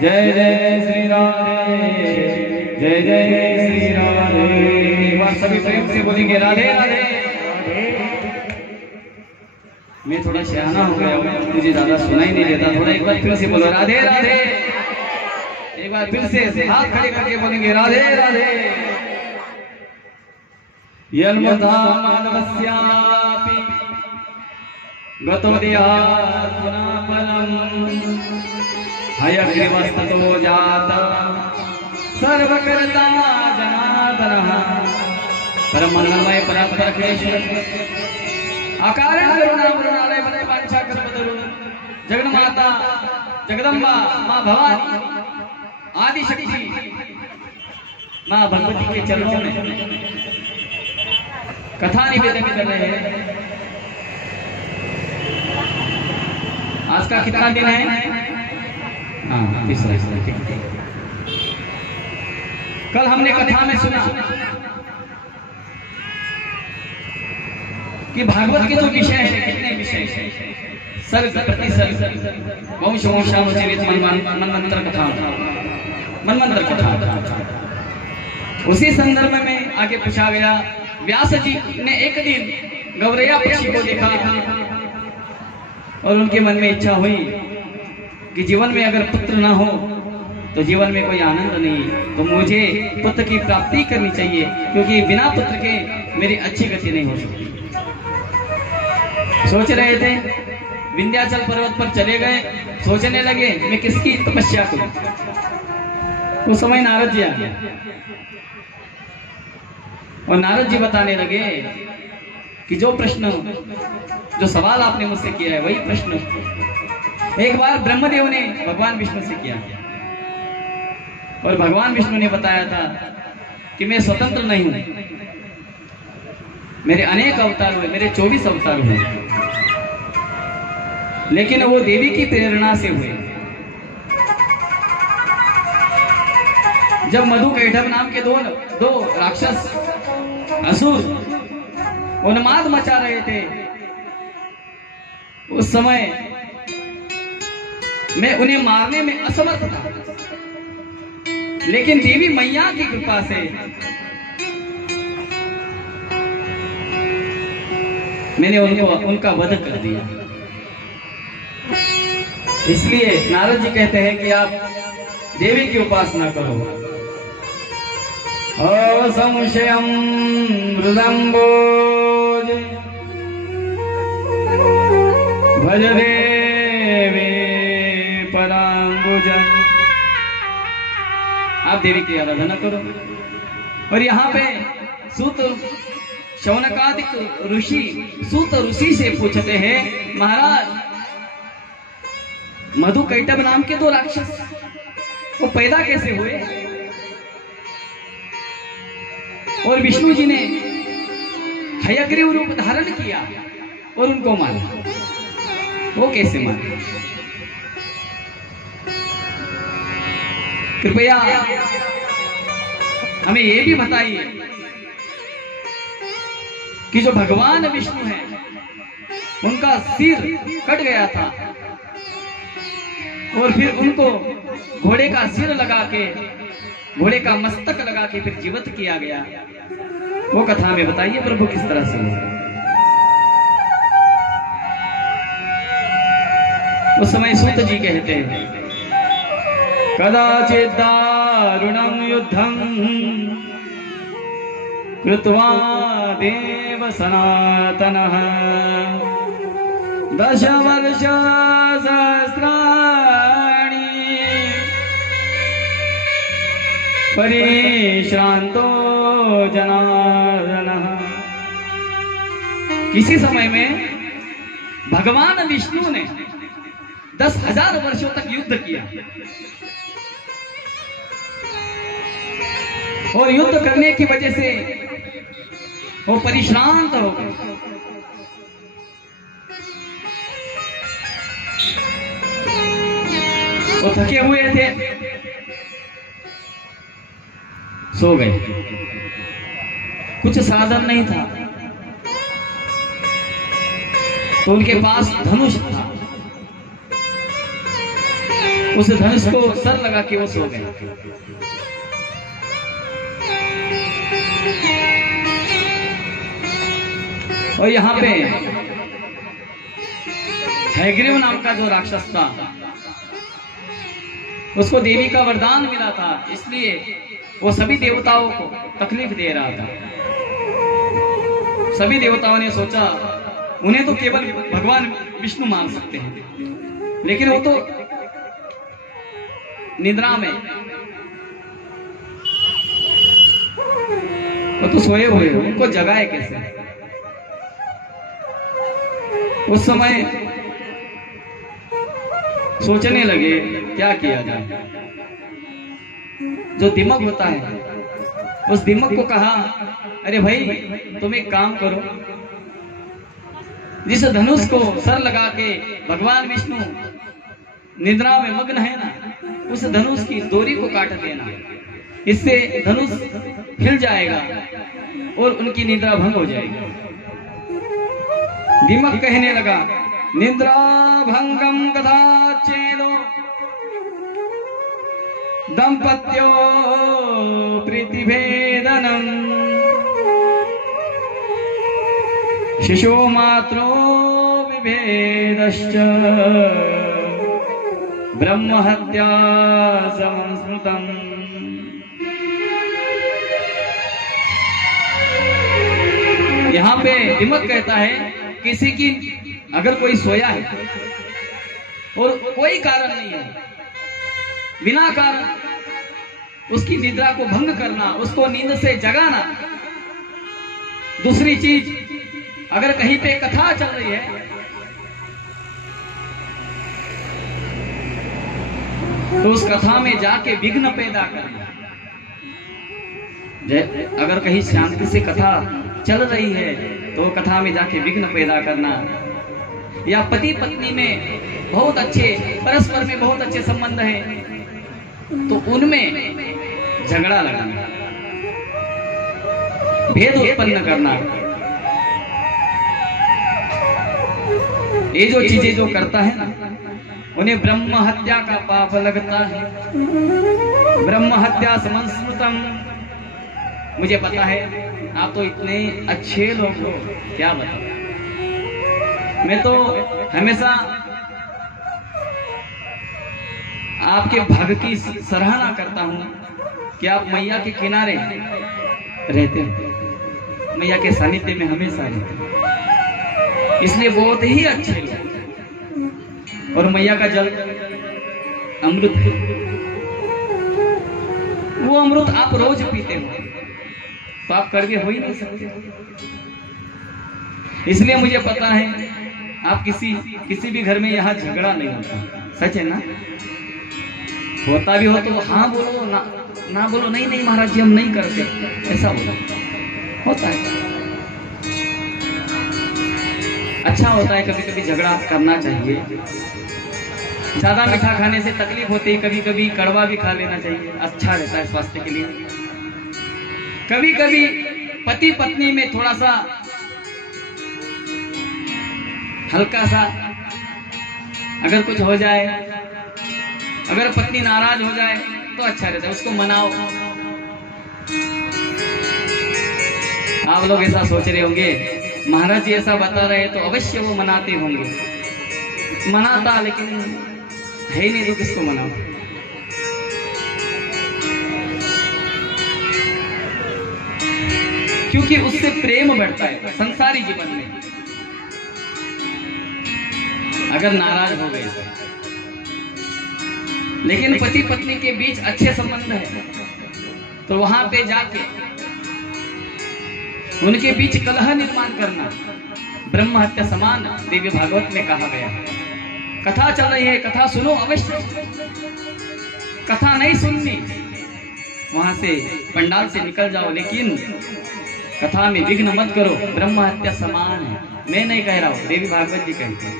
जय जय श्री राधे, जय जय श्री राधे। एक बार सभी प्रेम से बोलेंगे राधे राधे। मैं थोड़ा शहाना हो गया हूँ, मुझे ज्यादा सुनाई नहीं देता, थोड़ा एक बार फिर से बोलो राधे राधे। एक बार फिर से हाथ खड़े करके बोलेंगे राधे राधे। यन्मधामानवस्यापि गतोदयात्मनापलम् हयग्रीवस्ततो जाता सर्वकर्ता जनार्दनः परममंगलमय परात्परमेश्वर अकारण करुणामृणालय बने वांछा कल्पतरु जगन्माता जगदम्बा माँ भवानी आदि शक्ति माँ भगवती के चरणों में कथा निवेदन कर रहे हैं। आज का कितना दिन है? हाँ, तीसरा। कल हमने कथा में सुना कि भागवत के जो विषय है, कितने विषय है? सर्ग प्रतिसर्ग वंश वंशानुचरित मनमंत्र कथा, मनमंत्र कथा। उसी संदर्भ में आगे पूछा गया, व्यास जी ने एक दिन गौरैया पक्षी को देखा और उनके मन में इच्छा हुई कि जीवन में अगर पुत्र ना हो तो जीवन में कोई आनंद नहीं, तो मुझे पुत्र की प्राप्ति करनी चाहिए, क्योंकि बिना पुत्र के मेरी अच्छी गति नहीं हो सकती। सोच रहे थे, विंध्याचल पर्वत पर चले गए, सोचने लगे मैं किसकी तपस्या करूं। उस समय नारद जी आ गया और नारद जी बताने लगे कि जो प्रश्न, जो सवाल आपने मुझसे किया है, वही प्रश्न एक बार ब्रह्मदेव ने भगवान विष्णु से किया और भगवान विष्णु ने बताया था कि मैं स्वतंत्र नहीं हूं, मेरे अनेक अवतार हुए, मेरे 24 अवतार हुए, लेकिन वो देवी की प्रेरणा से हुए। जब मधु कैटभ नाम के दो राक्षस असुर उन्माद मचा रहे थे, उस समय मैं उन्हें मारने में असमर्थ था, लेकिन देवी मैया की कृपा से मैंने उनका वध कर दिया। इसलिए नारद जी कहते हैं कि आप देवी की उपासना करो। असंशयं मृदम्बोज भज देवी परांबुज। आप देवी की आराधना करो। और यहाँ पे सूत शौनकादिक ऋषि सूत ऋषि से पूछते हैं, महाराज मधु कैटभ नाम के 2 राक्षस वो पैदा कैसे हुए? और विष्णु जी ने हयग्रीव रूप धारण किया और उनको मारा, वो कैसे मारे? कृपया हमें ये भी बताइए कि जो भगवान विष्णु हैं उनका सिर कट गया था और फिर उनको घोड़े का सिर लगा के, घोड़े का मस्तक लगा के फिर जीवित किया गया, वो कथा में बताइए प्रभु किस तरह से हुआ। उस समय सूत जी कहते हैं, कदाचित् दारुणं युद्धं कृत्वा देव सनातनः 10 वर्ष सहस्राणि परिश्रांतो जनार्दनः। किसी समय में भगवान विष्णु ने 10,000 वर्षों तक युद्ध किया और युद्ध करने की वजह से वो परिश्रांत हो गए। वो थके हुए थे, सो गए। कुछ साधन नहीं था तो उनके पास धनुष था। उस धनुष को सर लगा के वो सो गए। और यहाँ पे हैग्रीव नाम का जो राक्षस था, उसको देवी का वरदान मिला था, इसलिए वो सभी देवताओं को तकलीफ दे रहा था। सभी देवताओं ने सोचा उन्हें तो केवल भगवान विष्णु मान सकते हैं, लेकिन वो तो निद्रा में, वो तो सोए हुए, उनको जगाए कैसे। उस समय सोचने लगे क्या किया जाए। जो दिमाग होता है, उस दिमाग को कहा, अरे भाई तुम एक काम करो, जिस धनुष को सर लगा के भगवान विष्णु निद्रा में मग्न है ना, उस धनुष की डोरी को काट देना, इससे धनुष हिल जाएगा और उनकी निद्रा भंग हो जाएगी। दिमाग कहने लगा, निद्रा भंगम कदाचेदो दंपत्यो प्रीतिभेदनम शिशो मात्रो विभेदश्च ब्रह्म हत्या संस्मृतम। यहाँ पे दिमाग कहता है, किसी की अगर कोई सोया है और कोई कारण नहीं है, बिना कारण उसकी निद्रा को भंग करना, उसको नींद से जगाना। दूसरी चीज, अगर कहीं पे कथा चल रही है तो उस कथा में जाके विघ्न पैदा करना। अगर कहीं शांति से कथा चल रही है तो कथा में जाके विघ्न पैदा करना, या पति पत्नी में बहुत अच्छे, परस्पर में बहुत अच्छे संबंध हैं तो उनमें झगड़ा लगाना, भेद उत्पन्न करना। ये जो चीजें जो करता है ना, उन्हें ब्रह्म हत्या का पाप लगता है। ब्रह्म हत्या संस्मृतम। मुझे पता है आप तो इतने अच्छे लोग हो, क्या बताऊं। मैं तो हमेशा आपके भाग्य की सराहना करता हूं कि आप मैया के किनारे रहते हो, मैया के सानिध्य में हमेशा रहते हो, इसलिए बहुत ही अच्छे लोग। और मैया का जल अमृत है, वो अमृत आप रोज पीते हो तो आप कड़वे हो ही नहीं सकते। इसलिए मुझे पता है आप किसी भी घर में यहाँ झगड़ा नहीं होता। सच है ना? होता भी हो तो हाँ बोलो, ना बोलो नहीं नहीं महाराज जी हम नहीं करते, ऐसा होता है। अच्छा होता है कभी कभी झगड़ा करना चाहिए। ज्यादा मीठा खाने से तकलीफ होती है, कभी कभी कड़वा भी खा लेना चाहिए, अच्छा रहता है स्वास्थ्य के लिए। कभी कभी पति पत्नी में थोड़ा सा हल्का सा अगर कुछ हो जाए, अगर पत्नी नाराज हो जाए तो अच्छा रहता है, उसको मनाओ। आप लोग ऐसा सोच रहे होंगे महाराज जी ऐसा बता रहे तो अवश्य वो मनाते होंगे। मनाता लेकिन है ही नहीं तो किसको मनाओ। क्योंकि उससे प्रेम बढ़ता है संसारी जीवन में। अगर नाराज हो गए लेकिन पति पत्नी के बीच अच्छे संबंध है तो वहां पे जाके उनके बीच कलह निर्माण करना ब्रह्म हत्या समान देवी भागवत में कहा गया है। कथा चल रही है, कथा सुनो अवश्य। कथा नहीं सुननी, वहां से पंडाल से निकल जाओ, लेकिन कथा में विघ्न मत करो। ब्रह्म हत्या समान है, मैं नहीं कह रहा हूं, देवी भागवत जी कहते हैं।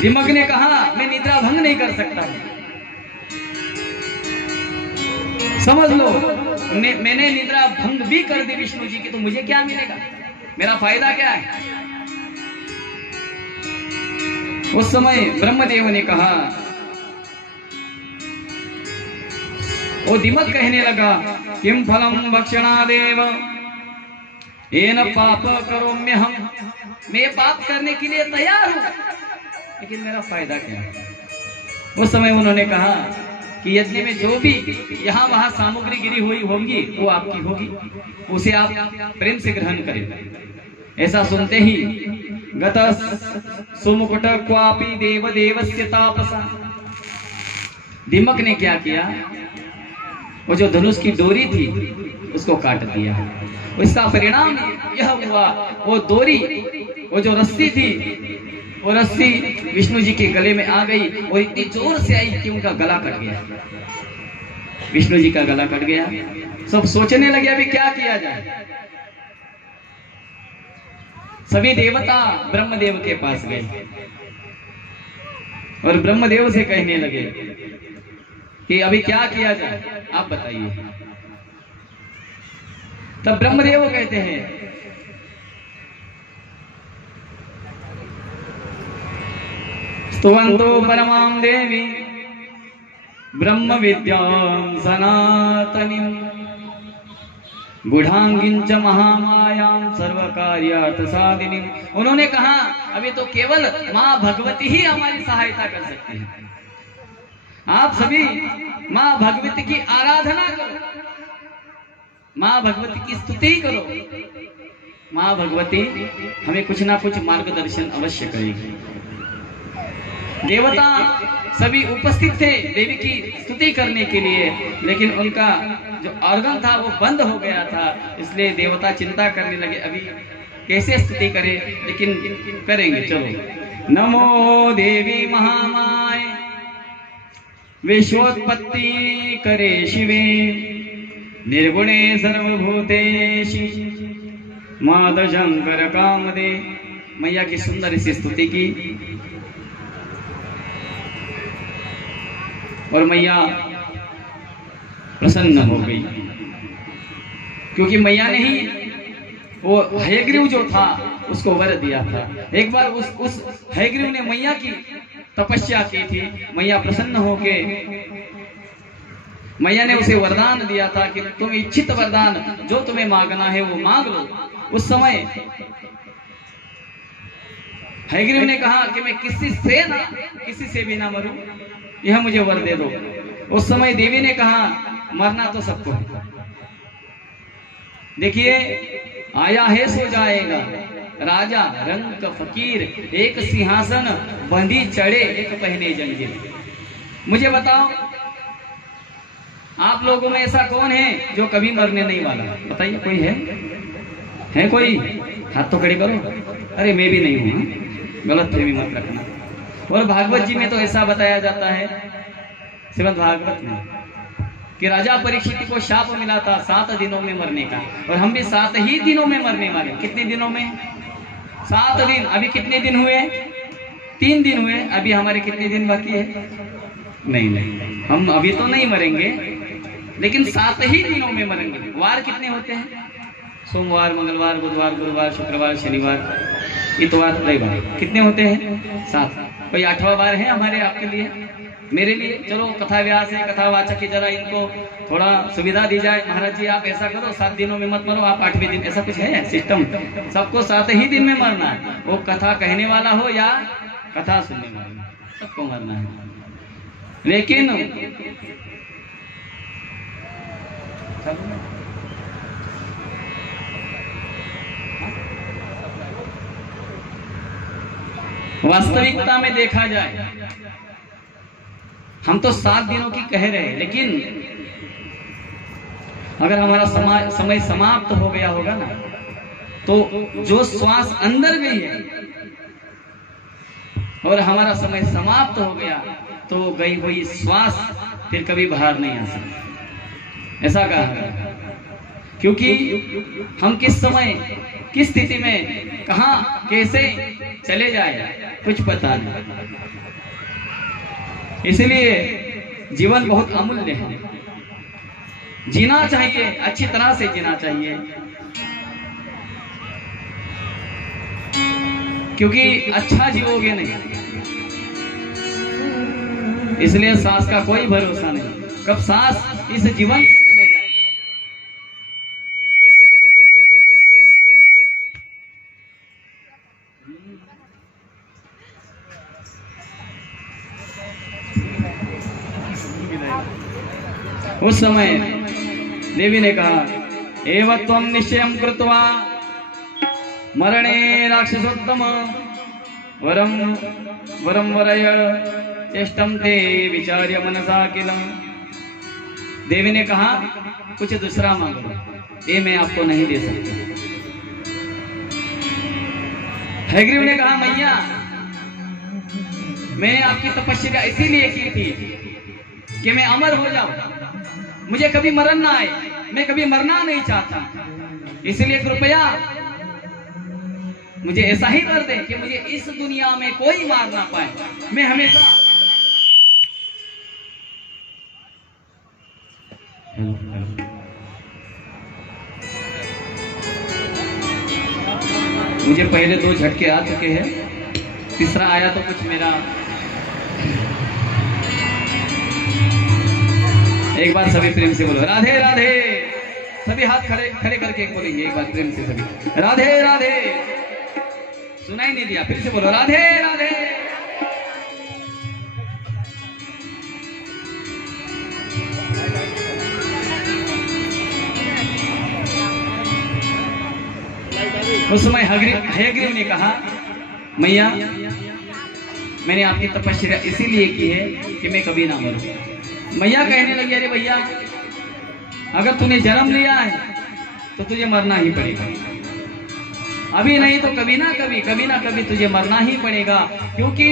दिमाग ने कहा मैं निद्रा भंग नहीं कर सकता, समझ लो मैंने निद्रा भंग भी कर दी विष्णु जी की तो मुझे क्या मिलेगा, मेरा फायदा क्या है। उस समय ब्रह्मदेव ने कहा, वो दिमक कहने लगा, किम फलम भक्षणादेव येन पाप करोम्यहम, मैं पाप करने के लिए तैयार हूं, लेकिन मेरा फायदा क्या है। उस समय उन्होंने कहा कि यज्ञ में जो भी यहाँ वहां सामग्री गिरी हुई होंगी वो आपकी होगी, उसे आप प्रेम से ग्रहण करें। ऐसा सुनते ही गत सुमुकुट क्वापि देव देवस्य तापसा, दिमक ने क्या किया, वो जो धनुष की डोरी थी उसको काट दिया। इसका परिणाम यह हुआ, वो डोरी, वो जो रस्सी थी, वो रस्सी विष्णु जी के गले में आ गई और इतनी जोर से आई कि उनका गला कट गया। विष्णु जी का गला कट गया। सब सोचने लगे अभी क्या किया जाए। सभी देवता ब्रह्मदेव के पास गए और ब्रह्मदेव से कहने लगे कि अभी क्या किया जाए, आप बताइए। तब ब्रह्मदेव कहते हैं, स्तुवन्तो परमां देवी ब्रह्म विद्यां सनातनीं गुढ़ांगिं च महामायां सर्वकार्यार्थ साधिनीं। उन्होंने कहा अभी तो केवल मां भगवती ही हमारी सहायता कर सकती है। आप सभी मां भगवती की आराधना करो, मां भगवती की स्तुति करो। मां भगवती हमें कुछ ना कुछ मार्गदर्शन अवश्य करेगी। देवता सभी उपस्थित थे देवी की स्तुति करने के लिए, लेकिन उनका जो ऑर्गन था वो बंद हो गया था। इसलिए देवता चिंता करने लगे अभी कैसे स्तुति करें, लेकिन करेंगे। चलो, नमो देवी महामाय विश्वोत्पत्ति करे शिवे निर्गुणे सर्वभूतेषि माद शंकर कामदे। मैया की सुंदर सी स्तुति की और मैया प्रसन्न हो गई, क्योंकि मैया ने ही वो हयग्रीव जो था उसको वर दिया था। एक बार उस हयग्रीव ने मैया की तपस्या की थी। मैया प्रसन्न होके मैया ने उसे वरदान दिया था कि तुम इच्छित वरदान जो तुम्हें मांगना है वो मांग लो। उस समय हयग्रीव ने कहा कि मैं किसी से भी ना मरूं, यह मुझे वर दे दो। उस समय देवी ने कहा मरना तो सबको है, देखिए आया है सो जाएगा, राजा रंग फकीर एक सिंहासन बंधी चढ़े एक पहने जंजीर। मुझे बताओ आप लोगों में ऐसा कौन है जो कभी मरने नहीं वाला? बताइए, कोई है कोई? हाथ तो खड़े करो। अरे मैं भी नहीं हूं, गलत फहमी मत रखना। और भागवत जी में तो ऐसा बताया जाता है, श्रीमद् भागवत में, कि राजा परीक्षित को शाप मिला था 7 दिनों में मरने का, और हम भी 7 ही दिनों में मरने वाले। कितने दिनों में? 7 दिन। अभी कितने दिन हुए? 3 दिन हुए। अभी हमारे कितने दिन बाकी है? नहीं, हम अभी तो नहीं मरेंगे, लेकिन 7 ही दिनों में मरेंगे। वार कितने होते हैं? सोमवार, मंगलवार, बुधवार, गुरुवार, शुक्रवार, शनिवार, इतवार, रविवार। कितने होते हैं? 7। कोई 8वां बार है हमारे आपके लिए, मेरे लिए? चलो कथा व्यास है, कथावाचक की जरा इनको थोड़ा सुविधा दी जाए। महाराज जी आप ऐसा करो 7 दिनों में मत मरो, आप 8वें दिन, ऐसा कुछ है सिस्टम? सबको 7 ही दिन में मरना है, वो कथा कहने वाला हो या कथा सुनने वाला, सबको मरना है। लेकिन वास्तविकता में देखा जाए हम तो 7 दिनों की कह रहे हैं, लेकिन अगर हमारा समय समाप्त हो गया होगा ना, तो जो श्वास अंदर गई है और हमारा समय समाप्त हो गया, तो गई हुई श्वास फिर कभी बाहर नहीं आ सकती, ऐसा कहा है। क्योंकि हम किस समय किस स्थिति में कहां कैसे चले जाए कुछ पता नहीं। इसलिए जीवन बहुत अमूल्य है, जीना चाहिए, अच्छी तरह से जीना चाहिए, क्योंकि अच्छा जीवोगे नहीं इसलिए सांस का कोई भरोसा नहीं, कब सांस इस जीवन से चले जाए। उस समय देवी ने कहा, एव त्वं निश्चयं कृत्वा मरणे राक्षसोत्तम वरम वरम वरय चेष्टम ते विचार्य मनसा किलम। देवी ने कहा, कुछ दूसरा मांगो, ये मैं आपको नहीं दे सकती। हयग्रीव ने कहा, मैया मैंने आपकी तपस्या इसीलिए की थी कि मैं अमर हो जाऊं, मुझे कभी मरण ना आए, मैं कभी मरना नहीं चाहता, इसलिए कृपया मुझे ऐसा ही कर दे कि मुझे इस दुनिया में कोई मार ना पाए। मैं हमेशा मुझे पहले 2 झटके आ चुके हैं, तीसरा आया तो कुछ मेरा। एक बार सभी प्रेम से बोलो राधे राधे। सभी हाथ खड़े खड़े करके बोलेंगे एक बार प्रेम से सभी, राधे राधे। सुनाई नहीं दिया, फिर से बोलो राधे राधे। उस समय हयग्रीव ने कहा, मैया मैंने आपकी तपस्या इसीलिए की है कि मैं कभी ना मरूं। मैया कहने लगी, अरे भैया अगर तूने जन्म लिया है तो तुझे मरना ही पड़ेगा, अभी नहीं तो कभी ना कभी तुझे मरना ही पड़ेगा, क्योंकि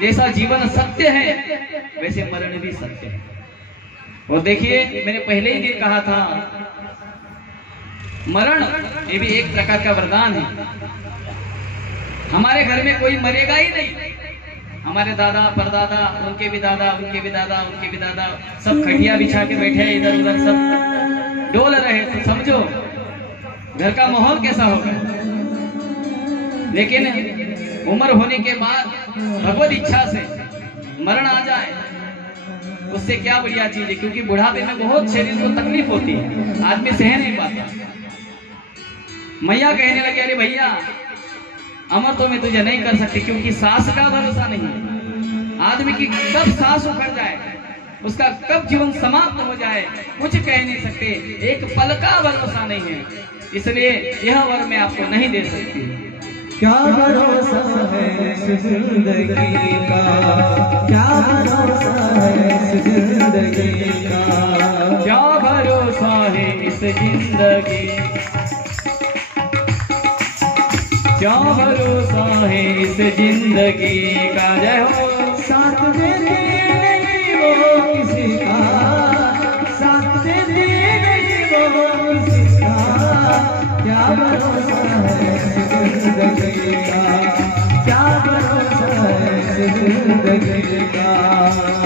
जैसा जीवन सत्य है वैसे मरण भी सत्य है। और देखिए मैंने पहले ही दिन कहा था, मरण ये भी एक प्रकार का वरदान है। हमारे घर में कोई मरेगा ही नहीं, हमारे दादा परदादा, उनके भी दादा, उनके भी दादा, उनके भी दादा, सब खटिया बिछा के बैठे इधर उधर सब डोल रहे, तो समझो घर का माहौल कैसा होगा। लेकिन उम्र होने के बाद भगवत इच्छा से मरण आ जाए, उससे क्या बढ़िया चीज है, क्योंकि बुढ़ापे में बहुत शरीर को तकलीफ होती है, आदमी सह नहीं पाता। मैया कहने लगे, अरे भैया अमर तो मैं तुझे नहीं कर सकती, क्योंकि सांस का भरोसा नहीं है। आदमी की कब सांस उखड़ जाए, उसका कब जीवन समाप्त हो जाए, कुछ कह नहीं सकते, एक पल का भरोसा नहीं है, इसलिए यह वर मैं आपको नहीं दे सकती। क्या भरोसा है इस जिंदगी का, क्या भरोसा है इस जिंदगी का, क्या भरोसा है इस जिंदगी, क्या भरोसा है इस जिंदगी का। जय हो। साथ देते नहीं वो किसी का, साथ देते नहीं वो किसी का, क्या भरोसा है इस जिंदगी का, क्या भरोसा है इस जिंदगी का।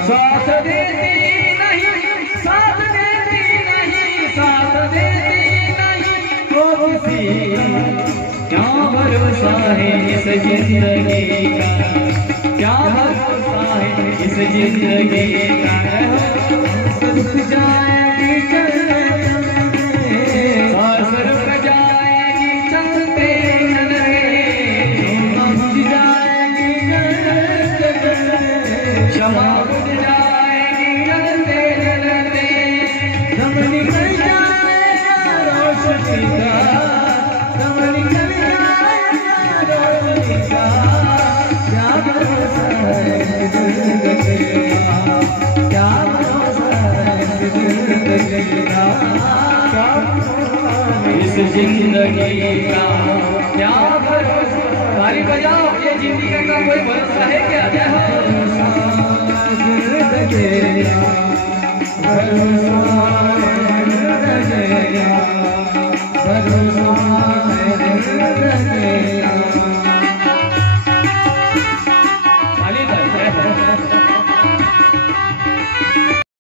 साथ देती नहीं, साथ देती नहीं, साथ देती नहीं वो किसी, क्या भरोसा है इस जिंदगी का, क्या भरोसा है इस जिंदगी का। रुक जाएगी चलते, सांस रुक जाएगी चलते चलते, बुझ जाएगी चलते, क्षमा बुझ जाएगी चलते चलते, दम निकल जाएगा रोशनी का, दम निकल जाएगा रोशनी का, क्या भरोसा है इस जिंदगी का, क्या भरोसा है इस जिंदगी का, क्या भरोसा है इस जिंदगी का, क्या भरोसा। ताली बजाओ, ये जिंदगी का कोई भरोसा है क्या। जय हो। जिंदगी का भरोसा